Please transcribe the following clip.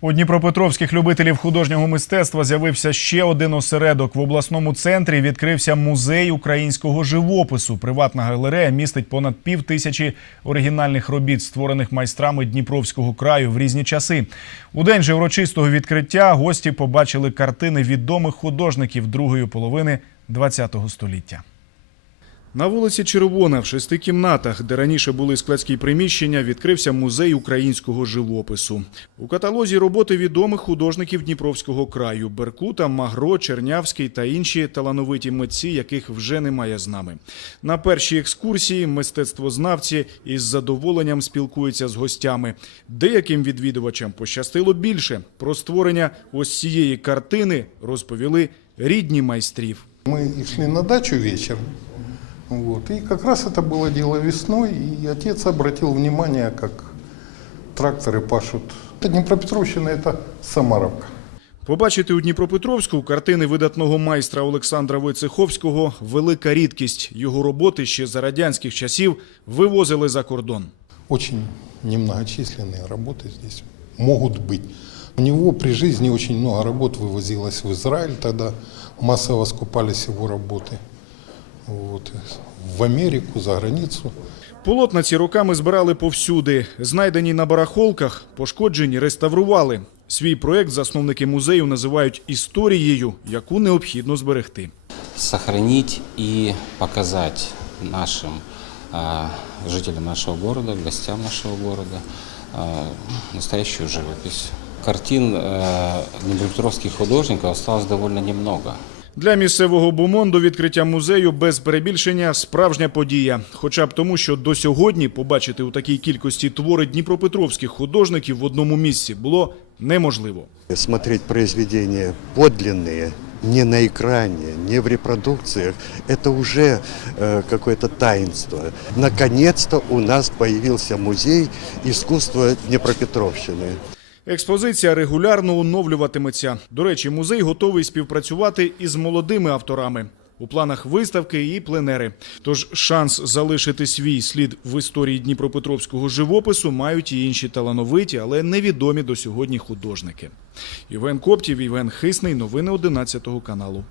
У Дніпропетровських любителів художнього мистецтва з'явився ще один осередок. В обласному центрі відкрився музей українського живопису. Приватна галерея містить понад пів тисячі оригінальних робіт, створених майстрами Дніпровського краю в різні часи. У день же урочистого відкриття гості побачили картини відомих художників другої половини ХХ століття. На вулиці Червона в шести кімнатах, де раніше були складські приміщення, відкрився музей українського живопису. У каталозі роботи відомих художників Дніпровського краю Беркута, Магро, Чернявський та інші талановиті митці, яких вже немає з нами. На першій екскурсії мистецтвознавці із задоволенням спілкуються з гостями. Деяким відвідувачам пощастило більше. Про створення ось цієї картини розповіли рідні майстрів. Мы шли на дачу вечером, вот, и как раз это было дело весной, и отец обратил внимание, как тракторы пашут. Это Днепропетровщина, это Самаровка. Побачити у Дніпропетровську картини видатного майстра Олександра Войцеховського велика рідкість. Його роботи ще за радянських часів вивозили за кордон. Очень немногочисленные работы здесь могут быть. У него при жизни очень много работ вывозилось в Израиль тогда, массово скупались его работы. Вот, в Америку, за границу. Полотна ці роками збирали повсюди. Знайдені на барахолках, пошкоджені реставрували. Свій проект засновники музею називають історією, яку необхідно зберегти. сохранить и показать нашим жителям нашего города, гостям нашего города настоящую живопись. Картин днепропетровских художников осталось довольно немного. Для місцевого бумонду відкриття музею без перебільшення справжня подія. Хоча б тому, що до сьогодні побачити у такій кількості твори дніпропетровських художників в одному місці було неможливо. Смотреть произведения подлинные, не на экране, не в репродукциях, это уже э, какое-то таинство. Наконец-то у нас появился музей искусства Днепропетровщины. Експозиція регулярно оновлюватиметься. До речі, музей готовий співпрацювати із молодими авторами. У планах виставки і пленери. Тож шанс залишити свій слід в історії Дніпропетровського живопису мають і інші талановиті, але невідомі до сьогодні художники. Євген Коптів, Євген Хисний. Новини 11 каналу.